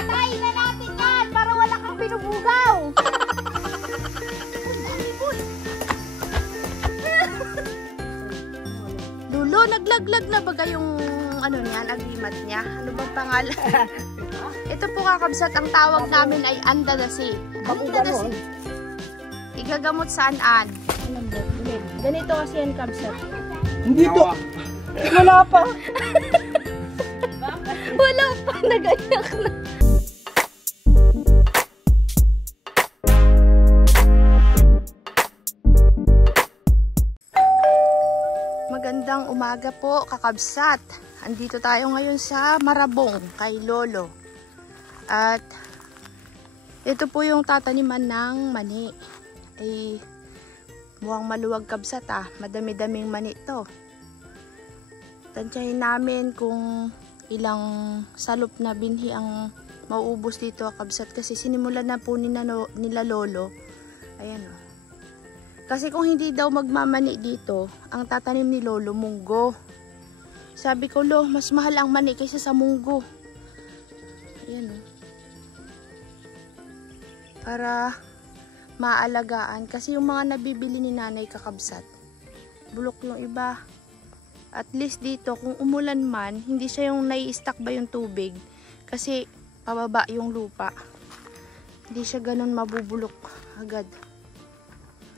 Patayin na natin yan para wala kang binubugaw. Lulo, naglaglag na ba yung ano niyan, agimat niya? Ano bang pangalan? Ito po kakabsat, ang tawag namin ay andadasi. Andadasi. Igagamot saan-an. Ganito kasi yan kabsat. Hindi to. Wala pa. Wala pa, nagayak na. Magandang umaga po, kakabsat. Andito tayo ngayon sa Marabong kay Lolo. At ito po yung tataniman ng mani. Ay mukhang maluwag kabsat madami-daming mani to. Tansyahin namin kung ilang salop na binhi ang mauubos dito kabsat kasi sinimulan na po nila Lolo. Ayan o. Kasi kung hindi daw magmamani dito, ang tatanim ni Lolo, munggo. Sabi ko, Lo, mas mahal ang mani kaysa sa munggo. Ayan o. Para maalagaan. Kasi yung mga nabibili ni nanay kakabsat, bulok yung iba. At least dito, kung umulan man, hindi siya yung nai-stack ba yung tubig. Kasi pababa yung lupa. Hindi siya ganun mabubulok agad.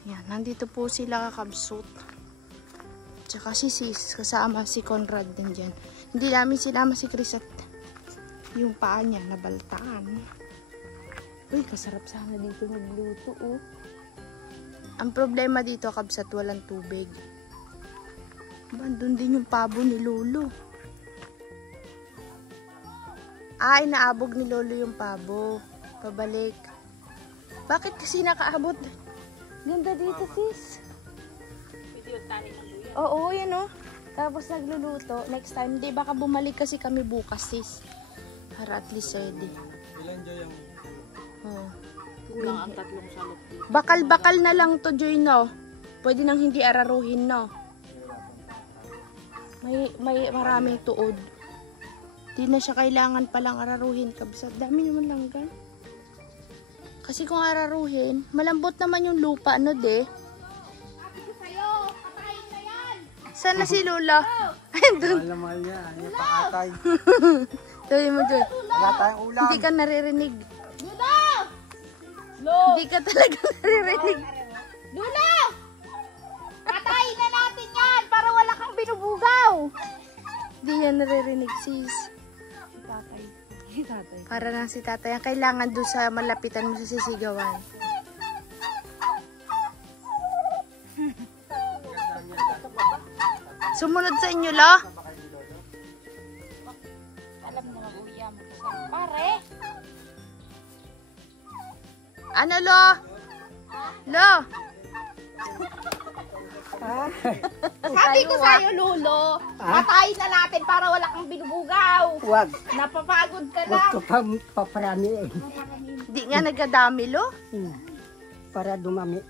Yan, nandito po sila kakabsut. Tsaka si Sis, kasama si Conrad din dyan. Hindi namin sinama si Chris at yung paa niya nabaltaan. Uy, kasarap sana dito magluto oh. Ang problema dito kabsat, walang tubig. Doon din yung pabo ni Lolo. Ay, naabog ni Lolo yung pabo. Pabalik. Bakit kasi nakaabot? Ganda dito, Sis. Oo, yan o. Tapos nagluluto. Next time, di baka bumalik kasi kami bukas, Sis. Para at least ready. Ilan dyan yung... Oh. Kulang ang tatlong salop. Bakal-bakal na lang to, Joy, no? Pwede nang hindi araruhin, no? May maraming tuod. Di na siya kailangan palang araruhin, kabsat. Dami naman langgan. Kasi kung araruhin, malambot naman yung lupa, no, de? Saan na si Lola? Mahal na mahal niya. Ano yung pakatay? Sabi mo, Joy. Wala tayong ulam. Hindi ka naririnig. Hindi ka talaga naririnig. Lula! Patayin na natin yan para wala kang binubugaw. Hindi yan naririnig, Sis. Para lang si tatay. Ang kailangan doon sa malapitan mo sa sisigawan. Sumunod sa inyo, Lo? Alam mo naman, uya mo. Pare! Ano, Lo? Lo? Sabi ko sa'yo, Lulo, patayin na natin para wala kang binubugaw. Huwag. Napapagod ka Huwag lang. ko pa paparami eh. Di nga nagkadami, Lo? Para dumami.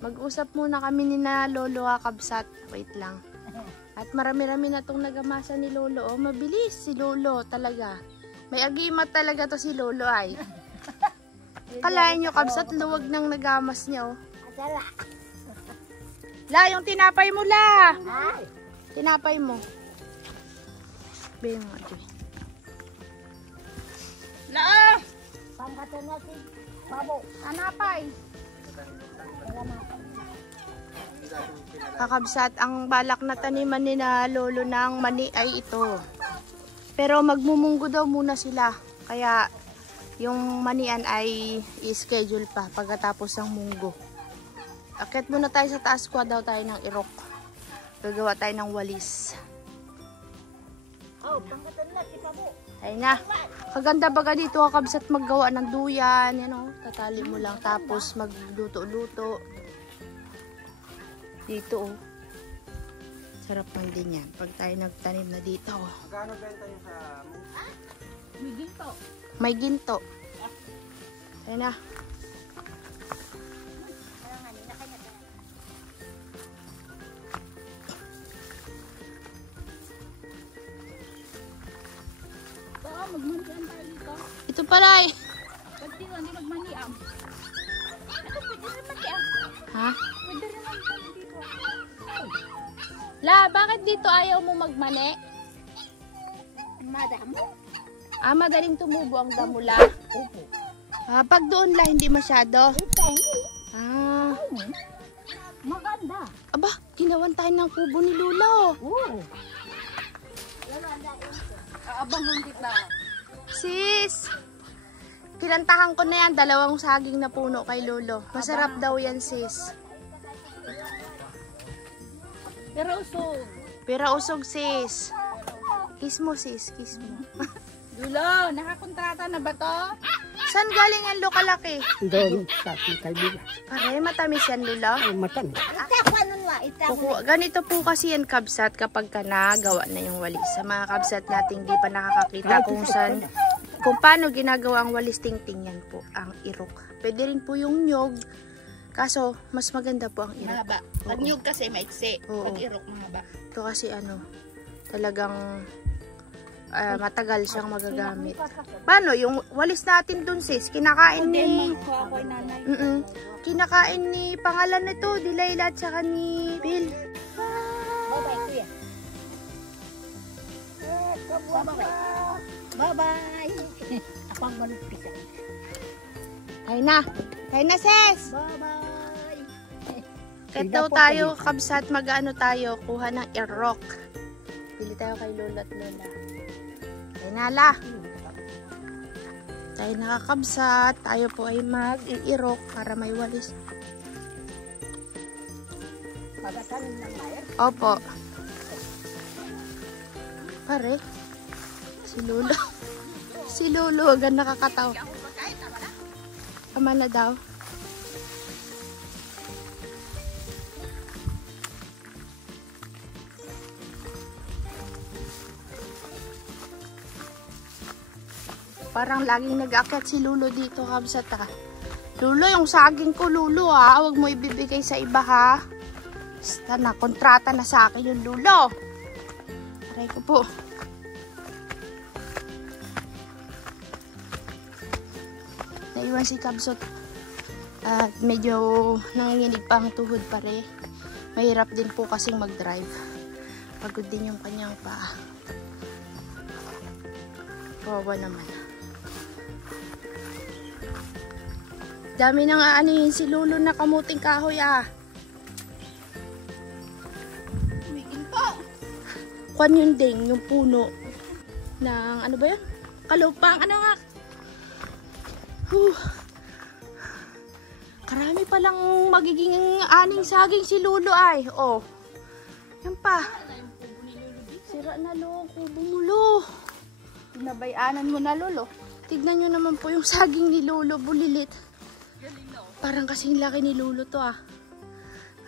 Mag-usap muna kami ni na Lolo kakabsat. Wait lang. At marami-rami na itong nagamasa ni Lolo. Oh, mabilis si Lolo talaga. May agimat talaga to si Lolo ay. Kalahin nyo kabsat, luwag ng nagamas niya oh. La, yung tinapay mo, La. Tinapay mo. Bing, ate. La! Pangkatan natin, babo. Tinapay. Kakabsat, ang balak na taniman ni na Lolo ng mani ay ito. Pero magmumunggo daw muna sila. Kaya yung manian ay i-schedule pa pagkatapos ng munggo. Akit muna tayo sa taas, kuha daw tayo ng irok. Gagawa tayo ng walis. Oh, pangkatan natin, babo. Ayun na. Kaganda baga dito kakabsat maggawa ng duyan. Yan o. Tatali mo lang tapos magluto-luto. Dito oh. Sarap man din yan. Pag tayo nagtanim na dito. Magkano benta nyo sa... May ginto. May ginto. Ayun na. Magmurian tayo. Ito pala eh. Pwede hindi magmaniam. Ito pwede rin magmaniam. Ha? Pwede rin magmaniam dito. La, bakit dito ayaw mo magmani? Madam. Madaling tumubo ang damo la. Pag doon la, hindi masyado. Maganda. Aba, ginawan tayo ng kubo ni Lulo. Oo. Aabangan kita. Sis, kinantahan ko na yan, 2 saging na puno kay Lulo. Masarap daw yan, sis. Pero usog. Pero usog, sis. Kiss mo, sis. Kiss mo. Dulo, nakakontrata na ba to? Saan galing yan, Lukalaki? Doon sa aking kaibigan. Pare, matamis yan, Lulo. Ay, matamis. Ganito po kasi yan, kabsat, kapag ka nagawa na yung walis. Sa mga kabsat nating di pa nakakakita kung saan, kung paano ginagawa ang walis tingting, yan po, ang irok. Pwede rin po yung nyog, kaso mas maganda po ang irok. Mahaba. Pag nyug kasi maiksi. Oo. Pag irok mahaba. Ito kasi talagang matagal siyang magagamit. Paano? Yung walis natin dun, sis, kinakain ni... Ako ay nanay. Kinakain ni pangalan nito, Dilayla at saka ni Bill. Bye-bye, kuya. Bye-bye. Bye-bye. Ako ang manupisa. Kain na, sis! Bye-bye. Kahit daw tayo, kabsat, mag-ano tayo, kuha ng irok. Bili tayo kay Lola at Lola. Kain na, la. Tayo nakakabsat, tayo po ay mag-iirok para may walis. Pagkatanin ng mayar. Opo. Pare, si Lolo. Si Lolo, agad nakakataw. Tama na daw. Parang laging nag-aakyat si Lulo dito, kabsat ha. Lulo, yung saging ko, Lulo ha. Huwag mo ibibigay sa iba ha. Basta na, kontrata na sa akin yung Lulo. Aray ko po. Naiwan si Kabsot. At medyo nanginginig pa ang tuhod pare. Mahirap din po kasing mag-drive. Pagod din yung kanyang paa. Kawawa naman. Dami nang aanihin si Lulo na kamuting kahoy ah. Umigil po. Kwan yun ding, yung puno ng ano ba yun? Kalupang, ano nga? Karami palang magiging aning saging si Lulo ay. Oh. Yan pa. Sira na lo, kubo mo lo. Pinabayanan mo na, Lolo. Tignan nyo naman po yung saging ni Lulo, bulilit. Parang kasing laki ni Lulo to ah.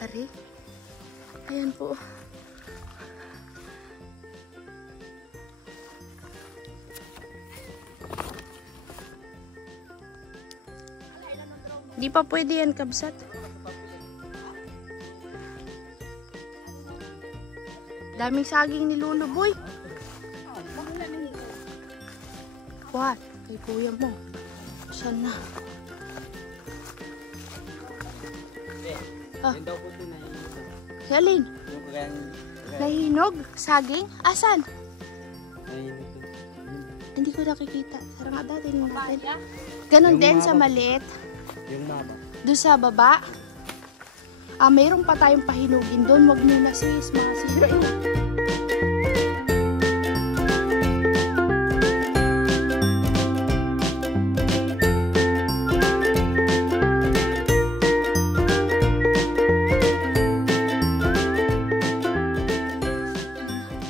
Pare. Ayan po. Di pa pwede yan, kabsat. Daming saging ni Lulo, boy. What? Kay kuya mo. Saan na? Ah. Salin? Nahinog? Saging? Asan? Hindi ko nakikita. Sarang nga dati natin. Ganon din sa maliit. Yung mama. Doon sa baba. Mayroon pa tayong pahinugin doon. Wag muna sis. Mga sisira yun.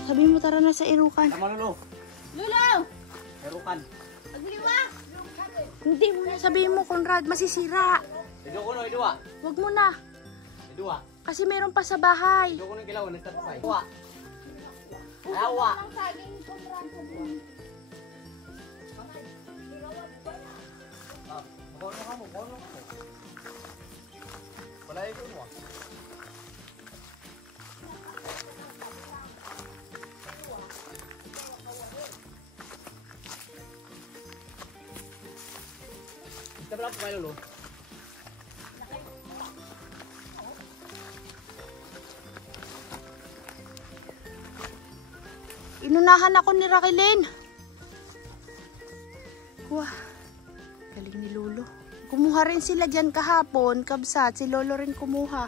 Sabi mo tara na sa irukan. Tama, Lolo. Lolo! Erukan. Agliwa! Hindi mo na sabihin mo, Conrad. Masisira. Ido ko no, idua. Wag mo na. Idua. Kasi meron pa sa bahay. Ido ko no kilaw, nagtatapay. Awa. Awa. Ang saging kumran sa din. Bono ka mo. Wala ito mo. Tabla po kayo, Lolo. Inunahan ako ni Raquelin. Wah, galing ni Lolo. Kumuha rin sila dyan kahapon, kabsat. Si Lolo rin kumuha.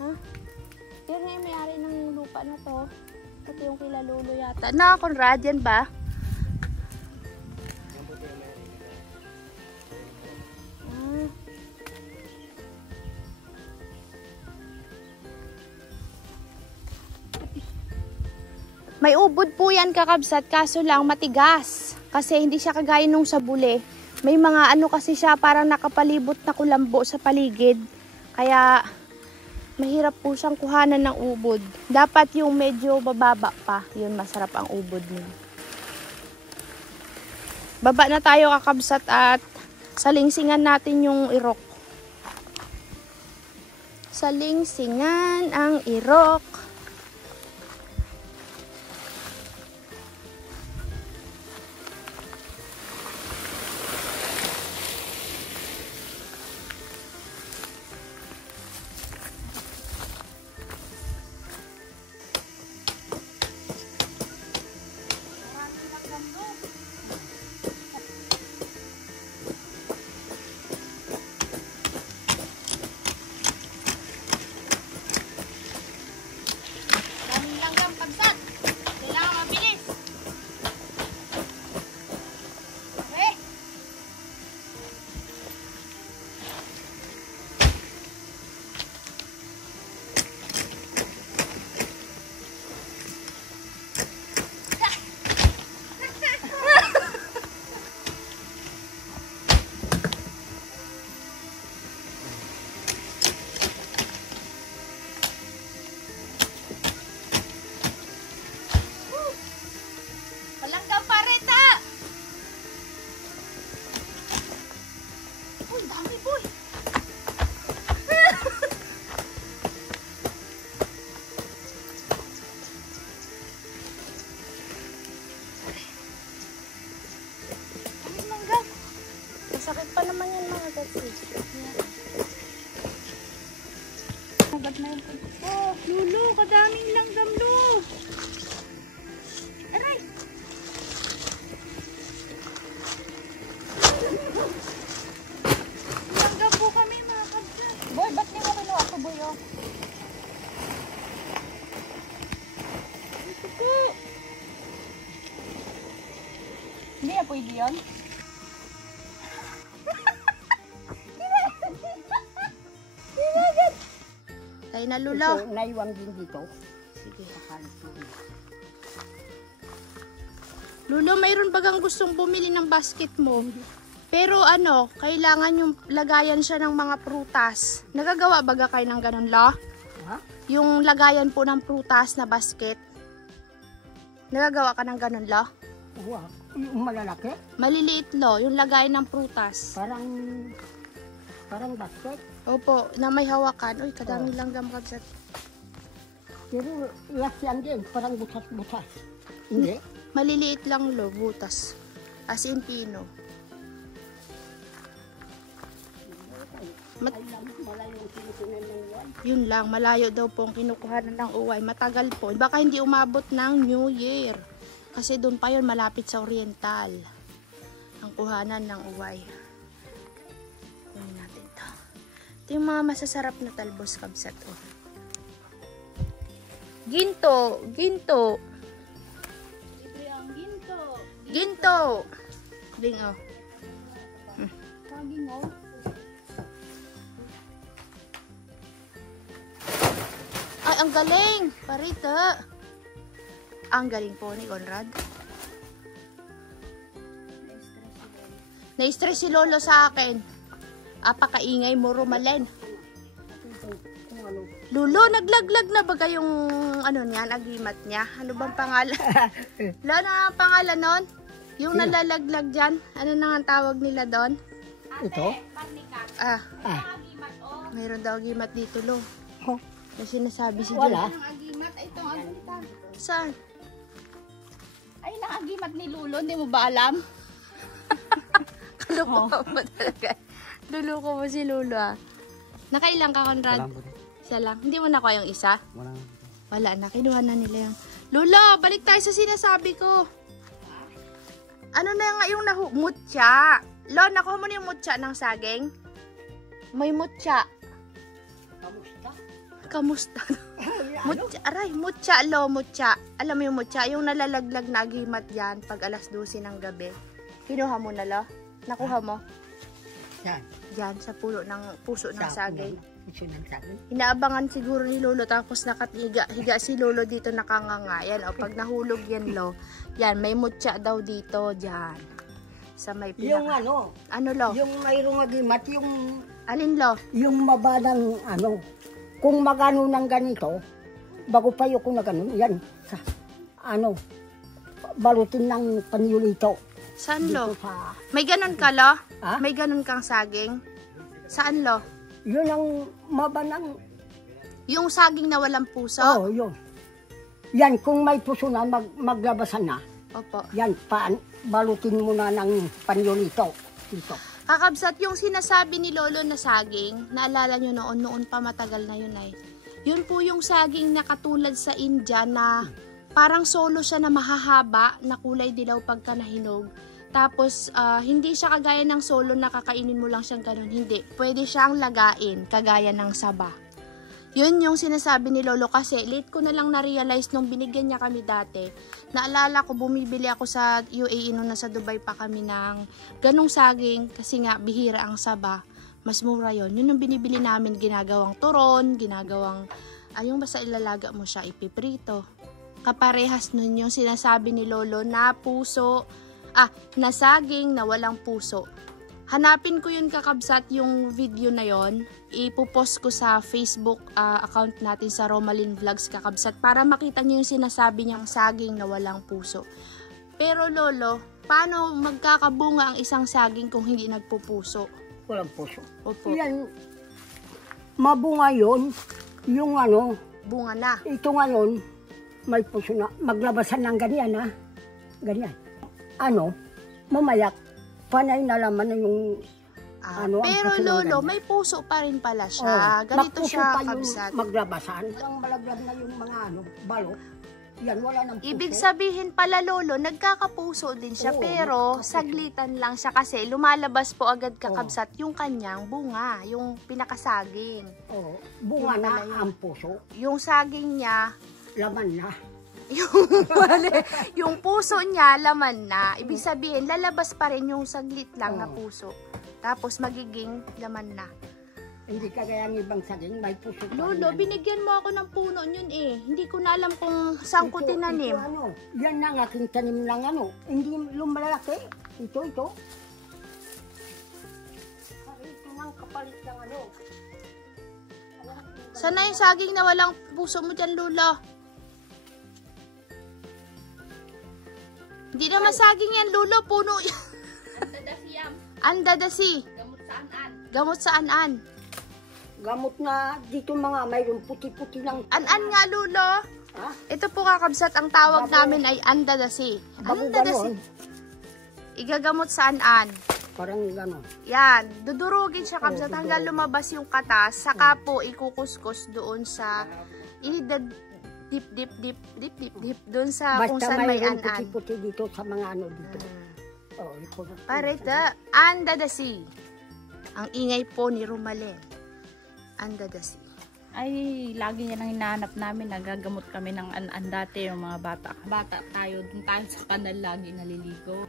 Huh? Yun nga yung may-ari ng lupa na to. Ito yung kila Lolo yata. Na, Conrad, yan ba? May ubod po yan kakabsat, kaso lang matigas. Kasi hindi siya kagaya nung sa bule. May mga ano kasi siya, parang nakapalibot na kulambo sa paligid. Kaya mahirap po siyang kuhanan ng ubod. Dapat yung medyo bababa pa, yun masarap ang ubod niya. Baba na tayo kakabsat at salingsingan natin yung irok. Salingsingan ang irok. Sakit pa naman yan mga gatsis. Agad na yun. Oh, Lulu, kadaming langgam, Lu. Aray! Langgam po kami mga kabsat. Boy, ba't di mo kinuha ko, Boy? Oh? Ito po. Hindi na pwede yun? Tayo na, Lula. Ito, naiwan din dito. Sige. Lulo, mayroon bagang gustong bumili ng basket mo. Pero ano, kailangan yung lagayan siya ng mga prutas. Nagagawa baga kayo ng ganun, Lo? Ha? Yung lagayan po ng prutas na basket. Nagagawa ka ng ganun, Lo? Wow. Yung malalaki? Maliliit, Lo. Yung lagayan ng prutas. Parang basket. Opo, na may hawakan. Uy, kadami langgam kabsat. Pero lasyan din. Parang butas-butas. Hindi? Maliliit lang, Lo, butas. As in pino. Yun lang, malayo daw po ang kinukuhanan ng uway. Matagal po. Baka hindi umabot ng New Year. Kasi doon pa yun, malapit sa Oriental. Ang kuhanan ng uway. Kunin natin to. Ito yung mga masasarap na talbos kabsat. Oh. Ginto! Ginto! Ito yung ginto! Ginto! Bing, oh. Saging, oh. Ay, ang galing! Parita! Ang galing po ni Conrad. Na-stress si Lolo sa akin. Apakaingay mo, Romalen. Lolo, naglaglag na ba yung ano niyan, agimat niya? Ano bang pangalan? Lolo, ano ang pangalan nun? Yung nalalaglag dyan? Ano nang ang tawag nila doon? Ito? Mayroon daw agimat dito, Lo. Oh. Yung sinasabi si Wala. John. Ang agimat, itong agimat. Saan? Ay, nang agimat ni Lulo, hindi mo ba alam? Luluko mo talaga. Luluko mo si Lolo ah. Nakailang ka, Conrad? Isa lang. Hindi mo nakuha yung isa? Wala na. Kinuha na nila yung... Lolo, balik tayo sa sinasabi ko. Ano na nga yung mutya? Lo, nakuha mo na yung mutya ng saging? May mutya. Kamusta? Mutya, aray, mutya, lo, mutya. Alam mo yung mutya? Yung nalalaglag na agimat yan pag alas 12 ng gabi. Kinuha mo na, lo? Nakuha mo? Yan. Yan, sa puso ng saging. Puso ng saging. Inaabangan siguro ni Lolo tapos higa si Lolo dito nakanganga. Yan, o, pag nahulog yan, lo. Yan, may mutya daw dito, dyan. Sa may pinaka... Yung ano? Ano, lo? Yung mayroong agimat, yung... Alin, lo? Yung mabadang ano... Kung magano ng ganito, bago pa yung na ganun, yan, sa, ano, balutin ng panyulito. Saan, lo? Sa, May ganun ka, lo? Ha? May ganun kang saging? Saan, lo? yun ang mabanang, Yung saging na walang puso? yun. Yan, kung may puso na, maglabasan na, Opo. yan, balutin mo na ng panyulito. Dito. Kakabsat, yung sinasabi ni Lolo na saging, naalala nyo noon pa matagal na yun ay. Yun po yung saging na katulad sa India na parang solo siya na mahahaba, na kulay dilaw pagka nahinog. Tapos, hindi siya kagaya ng solo na kakainin mo lang siyang ganun. Hindi. Pwede siyang lagain, kagaya ng saba. Yun yung sinasabi ni Lolo kasi late ko na lang na-realize nung binigyan niya kami dati. Naalala ko, bumibili ako sa UAE nung nasa Dubai pa kami ng ganong saging kasi nga bihira ang saba. Mas mura yun. Yun yung binibili namin, ginagawang turon, ginagawang, yung basta ilalaga mo siya, ipiprito. Kaparehas nun yung sinasabi ni Lolo na puso, na saging na walang puso. Hanapin ko yun, kakabsat, yung video na yon. Ipopost ko sa Facebook account natin sa Romalyn Vlogs, kakabsat, para makita niyo yung sinasabi niyang saging na walang puso. Pero Lolo, paano magkakabunga ang isang saging kung hindi nagpupuso? Walang puso. Opo. Yan, mabunga yun, yung ano, Bunga na. ito ngayon, may puso na, maglabasan ng ganyan, ha? Ganyan. Ano, mamayak, panay na laman na yung ano, Pero ang puso ng Lolo, ganyan. may puso pa rin pala siya. Ganito magpuso siya, pa yung kabsat. maglabasan. Ang malaglag na yung mga ano, balot. Yan, wala nang puso. Ibig sabihin pala, Lolo, nagkakapuso din siya, Oo, pero nagkakapuso. saglitan lang siya kasi lumalabas po agad, kakabsat, yung kanyang bunga, yung pinakasaging. Oh, bunga Yung na pala yun. ang puso, Yung saging niya, laman na. yung puso niya, laman na. Ibig sabihin, lalabas pa rin yung saglit lang na Oo. puso. Tapos magiging laman na. Hindi kagaya ng ibang saging, may puso pa Lolo, rin. binigyan mo ako ng puno yun eh. Hindi ko na alam kung saan ko tinanim. Ito, ano, yan na ang aking tanim lang ano. Hindi lumalaki. Ito. Ito nang kapalit ng ano. Saan na yung saging na walang puso mo dyan, Lolo? Hindi naman saging yan, Lolo. Puno yan. Andadasi. Gamot sa an-an. Gamot na dito mga mayroong puti-puti ng... An-an nga, Lolo. Ha? Ito po, kakabsat, ang tawag Bago- namin ay andadasi. Bago Andadasi. ganon, Igagamot sa an-an. parang gano'n. Yan, dudurugin siya, kabsat, Oo, hanggang dudurugin. lumabas yung katas. Saka po, ikukuskus doon sa... dip doon sa kung Basta saan may mayroong an-an. puti-puti dito sa mga ano dito. Oh, ito. Parita, andadasi. Ang ingay po ni Romalyn. Andadasi. Ay, lagi niya nang hinahanap namin. Nagagamot kami ng an-an dati, yung mga bata. Bata tayo, dun tayo sa kanal lagi naliligo.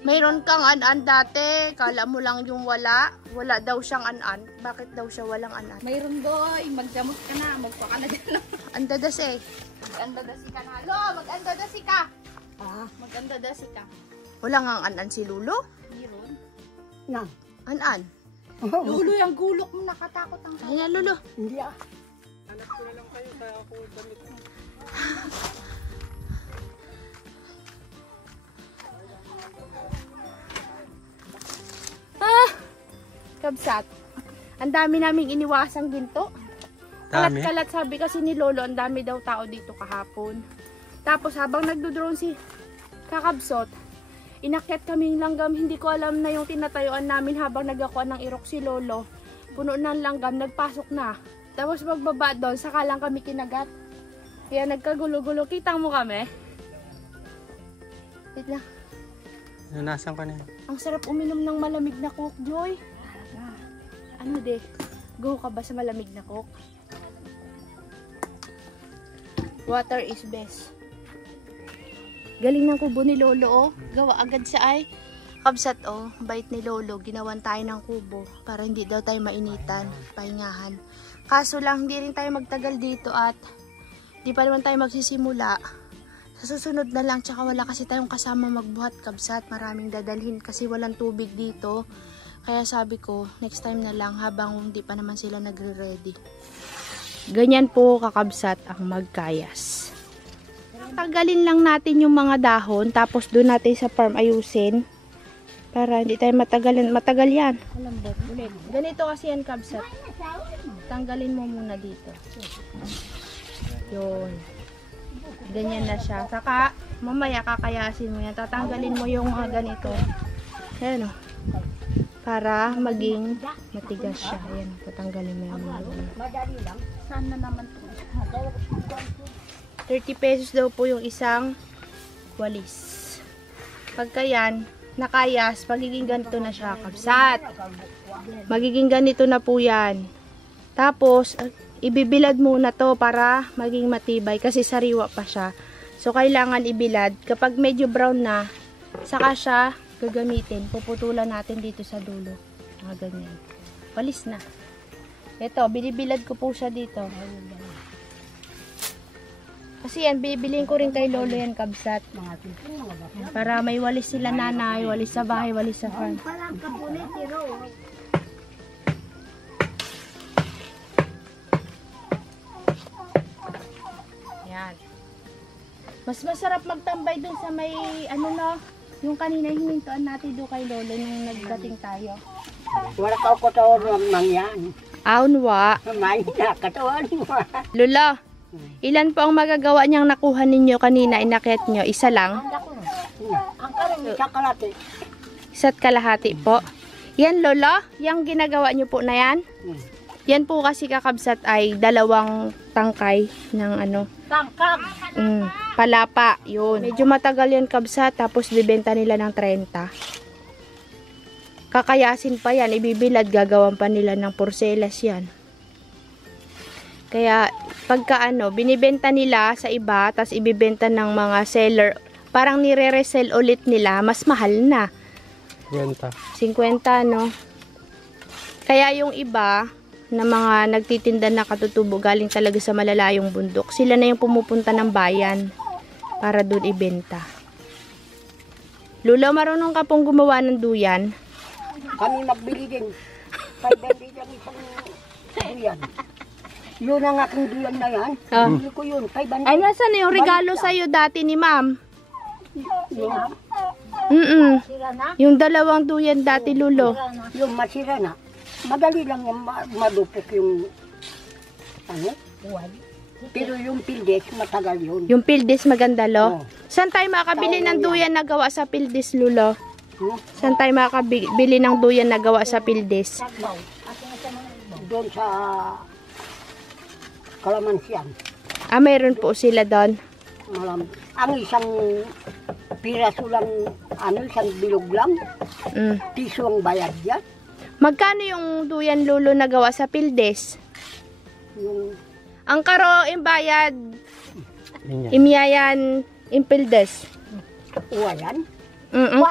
Mayroon kang an-an dati. Kala mo lang yung wala. Wala daw siyang an-an. Bakit daw siya walang an-an? Mayroon doy, magdamot ka na, magpa ka na dyan. Andadasi. Mag-andadasi ka na. Lo, mag-andadasi ka. Ah, Mag-andadasi ka. Wala nga ang an-an si Lulo. Mayroon. na. An-an. Lulo, yung gulok mo nakatakot ang Ay na, Lulo. Hindi ah. Kabsat. Ang dami naming iniwasang ginto. Kalat-kalat, sabi kasi ni Lolo, ang dami daw tao dito kahapon. Tapos habang nagdo-drone si Kakabsot, Inakyat kaming langgam, hindi ko alam na yung tinatayuan namin habang nagakuha ng irok si Lolo. Puno ng langgam, nagpasok na. Tapos magbaba doon, saka lang kami kinagat. Kaya nagkagulo-gulo. Kitang mo kami? Wait lang. Nanasan ka na yan. Ang sarap uminom ng malamig na Coke, Joy. Ano de? Go ka ba sa malamig na Coke? Water is best. Galing ng kubo ni Lolo, oh. Gawa agad sa ay. Kabsat, oh. Bait ni Lolo. Ginawan tayo ng kubo para hindi daw tayo mainitan. Pahingahan. Kaso lang, hindi rin tayo magtagal dito at di pa naman tayo magsisimula. Sa susunod na lang, tsaka wala kasi tayong kasama magbuhat, kabsat. Maraming dadalhin kasi walang tubig dito. Kaya sabi ko, next time na lang habang hindi pa naman sila nagre-ready. Ganyan po kakabsat ang magkayas. Tagalin lang natin yung mga dahon, tapos doon natin sa farm ayusin. Para hindi tayo matagal yan. Ulit. Ganito kasi yan kabsat. Tanggalin mo muna dito. Yun. Ganyan na siya. Saka, mamaya kakayasin mo yan. Tatanggalin mo yung ganito. Ayan o. Para maging matigas siya. Ayan, tatanggalin mo yung mga. Madali lang. Saan na naman to? 30 pesos daw po yung isang walis. Pagka yan, nakayas, magiging ganito na siya, kabsat. Magiging ganito na po yan. Tapos, ibibilad muna to para maging matibay kasi sariwa pa siya. So, kailangan ibilad. Kapag medyo brown na, saka siya gagamitin. Puputulan natin dito sa dulo. Mga ganyan. Walis na. Ito, binibilad ko po siya dito. Kasi yan, bibiliin ko rin kay Lolo yan, kabsat. Para may walis sila nanay, walis sa bahay, walis sa farm. Yan. Mas masarap magtambay dun sa may, ano no, yung kanina hinintuan natin doon kay Lolo nung nagdating tayo. Wala ka ko taon ng yan. Aunwa. May nakataon mo. Lolo, ilan po ang magagawa niyang nakuha ninyo kanina, inakyat nyo? Isa lang? Ang karin, isa kalate. Isa't kalahati po. Yan, Lolo, yung ginagawa nyo po na yan? Yan po kasi kakabsat ay 2 tangkay ng ano. Tangkag. Palapa, yun. Medyo matagal yan kabsat, tapos bibenta nila ng 30. Kakayasin pa yan, ibibilad, gagawan pa nila ng porcelas yan. Kaya, pagka ano, binibenta nila sa iba, tapos ibibenta ng mga seller, parang nire-resell ulit nila, mas mahal na. 50, no? Kaya yung iba, na mga nagtitinda na katutubo, galing talaga sa malalayong bundok, sila na yung pumupunta ng bayan, para doon ibenta. Lolo, marunong ka pong gumawa ng duyan? Kami magbili din. 500 lang isang duyan. Yun ang aking duyan na yan. Bili ko yun. 500. Ay, nasaan na yung regalo sa'yo dati ni ma'am? Sira na? Yung 2 duyan dati, Lulo. Yung masira na. Madali lang yung madupok yung ano? Pero yung pildes, matagal yun. Yung Pildes maganda, Lo. Oh. Saan tayo makabili ng duyan na gawa sa Pildes, Lulo? Saan tayo makabili ng duyan na gawa sa Pildes? Doon sa Kalamansian. Ah, mayroon po sila doon. Ang isang piraso lang, ano, isang bilog lang. Piso ang bayad yan. Magkano yung duyan, Lulo, na gawa sa Pildes? Yung Ang karo imbayad, imyayan, impildes. uwayan. Ang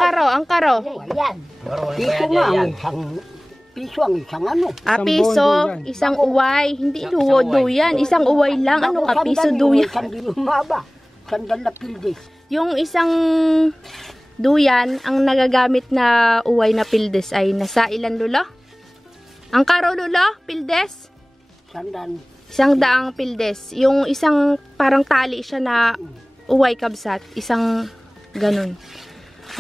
karo. Uwayan. Piso nga ang isang, piso ang isang ano. Ah, piso, isang uway. Hindi duyan, isang uway lang. Ano ka, piso duyan? Sandal umaba. Sandal na pildes. Yung isang duyan, ang nagagamit na uway na pildes ay nasa ilan, Lulo? Ang karo, Lulo, pildes? Sandal. 100 pildes. Yung isang parang tali siya na uway kabsat. Isang ganun.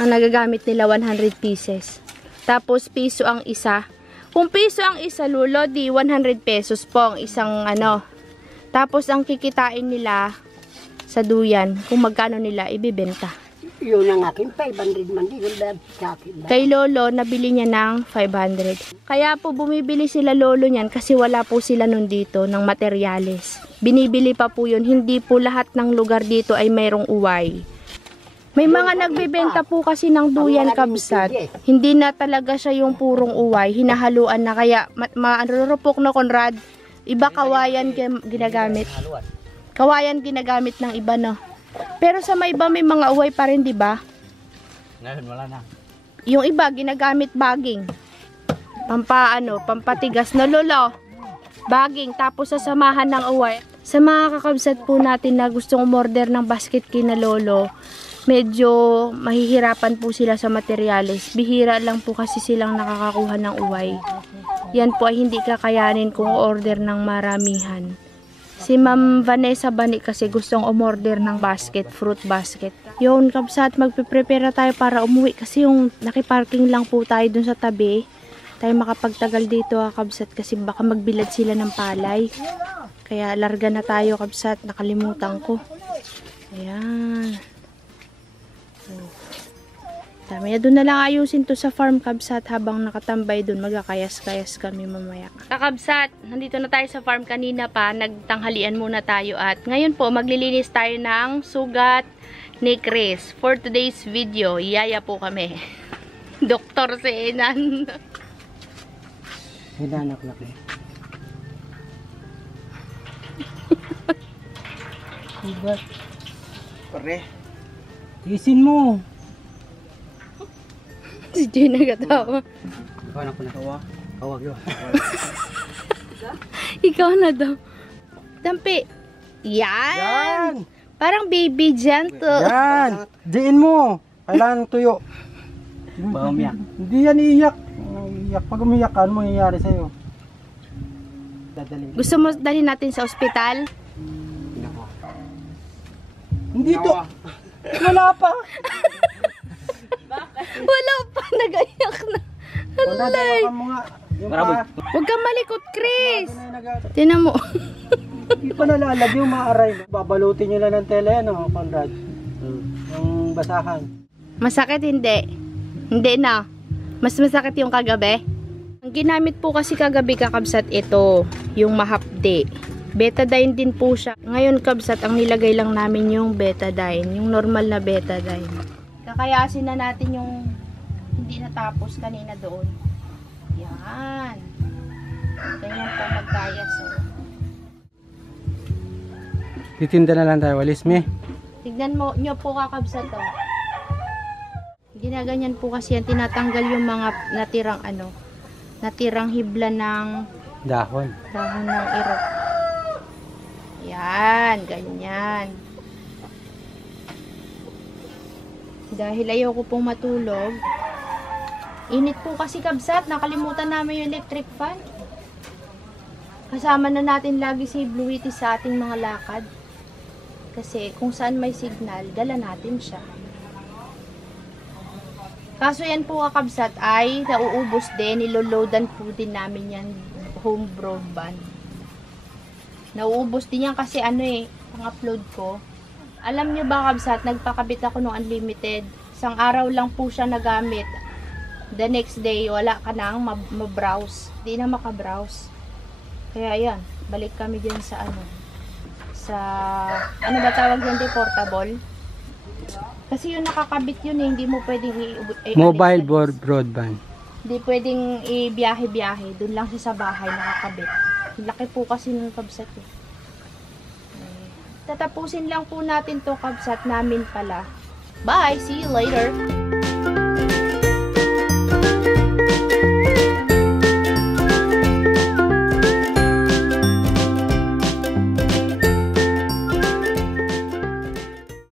Ang nagagamit nila 100 pieces. Tapos piso ang isa. Kung piso ang isa, Lulo, di 100 pesos po ang isang ano. Tapos ang kikitain nila sa duyan, kung magkano nila ibibenta. Yun ang akin, 500 man din ang bayad sa akin. Kay Lolo, nabili niya ng 500. Kaya po bumibili sila Lolo niyan kasi wala po sila nun dito ng materyales. Binibili pa po yun. Hindi po lahat ng lugar dito ay mayroong uway. May mga nagbebenta po kasi ng duyan kabsat. Hindi na talaga siya yung purong uway. Hinahaluan na. Kaya marurupok na Conrad. Iba kawayan ginagamit. Kawayan ginagamit ng iba, no? Pero sa may iba may mga uway pa rin, di ba? Ngayon, wala na. Yung iba ginagamit baging. Pampatigas na Lolo. Baging tapos sasamahan ng uway. Sa mga kakabsat po natin na gustong umorder ng basket kina Lolo, medyo mahihirapan po sila sa materyales. Bihira lang po kasi silang nakakakuha ng uway. Yan po ay hindi kakayanin kung order ng maramihan. Si Ma'am Vanessa Bani kasi gustong umorder ng basket, fruit basket. Yun, kabsat, magpiprepare tayo para umuwi kasi yung nakiparking lang po tayo dun sa tabi. Tayo makapagtagal dito, kabsat, kasi baka magbilad sila ng palay. Kaya larga na tayo, kabsat, nakalimutan ko. Ayan. Dami na, doon na lang ayusin to sa farm, kabsat, habang nakatambay doon, magkakayas-kayas kami mamaya. Kakabsat, nandito na tayo sa farm kanina pa, nagtanghalian muna tayo at ngayon po maglilinis tayo ng sugat ni Chris. For today's video, yaya po kami. Doktor si Enan. Hinanak na kayo. Diba? Pare. Tiisin mo. Si Jay nagatawa. Ikaw na ko na. Kawag yun. Ikaw na daw. Dampi. Yan! Parang baby dyan to. Yan! Diin mo! Kailangan tuyo. Ba umiyak? Hindi yan iiyak. Iiyak. Pag umiyak ka, ano mangyayari sa'yo? Dadali. Gusto mo dalhin natin sa ospital? Hindi to. Wala pa. Wala pa, nag-ayak na. Halay. Huwag kang malikot, Chris. Tinan mo. Hindi pa nalalag yung maaray. Babalutin nyo lang ng tela yan, Conrad. Yung basahan. Masakit hindi? Hindi na. Mas masakit yung kagabi. Ang ginamit po kasi kagabi kakabsat ito, yung mahapde. Betadine din po siya. Ngayon kabsat, ang nilagay lang namin yung betadine, yung normal na betadine. Kakayasin na natin yung hindi natapos kanina doon. Yan. Ganyan po magkayas. Oh. Titinda na lang tayo, walis me. Tignan mo nyo po kakabsat to. Ginaganyan po kasi yan, tinatanggal yung mga natirang hibla ng Dahon. dahon ng irok. Yan, ganyan. Dahil ayoko pong matulog. Init po kasi kabsat, nakalimutan namin yung electric fan. Kasama na natin lagi si Bluety sa ating mga lakad. Kasi kung saan may signal, dala natin siya. Kaso yan po kakabsat ay nauubos din, niloloadan po din namin yan home broadband. Nauubos din yan kasi pang-upload ko. Alam nyo ba kabsat, nagpakabit ako ng unlimited. Isang araw lang po siya nagamit. The next day, wala ka nang mabrowse. Di na makabrowse. Kaya yan, balik kami dyan sa ano ba tawag yan, portable? Kasi yung nakakabit yun hindi mo pwedeng Mobile broadband. Hindi pwedeng i-biyahe-biyahe. Doon lang siya sa bahay nakakabit. Laki po kasi ng kabsat eh. Tatapusin lang po natin to kabsat namin pala. Bye! See you later!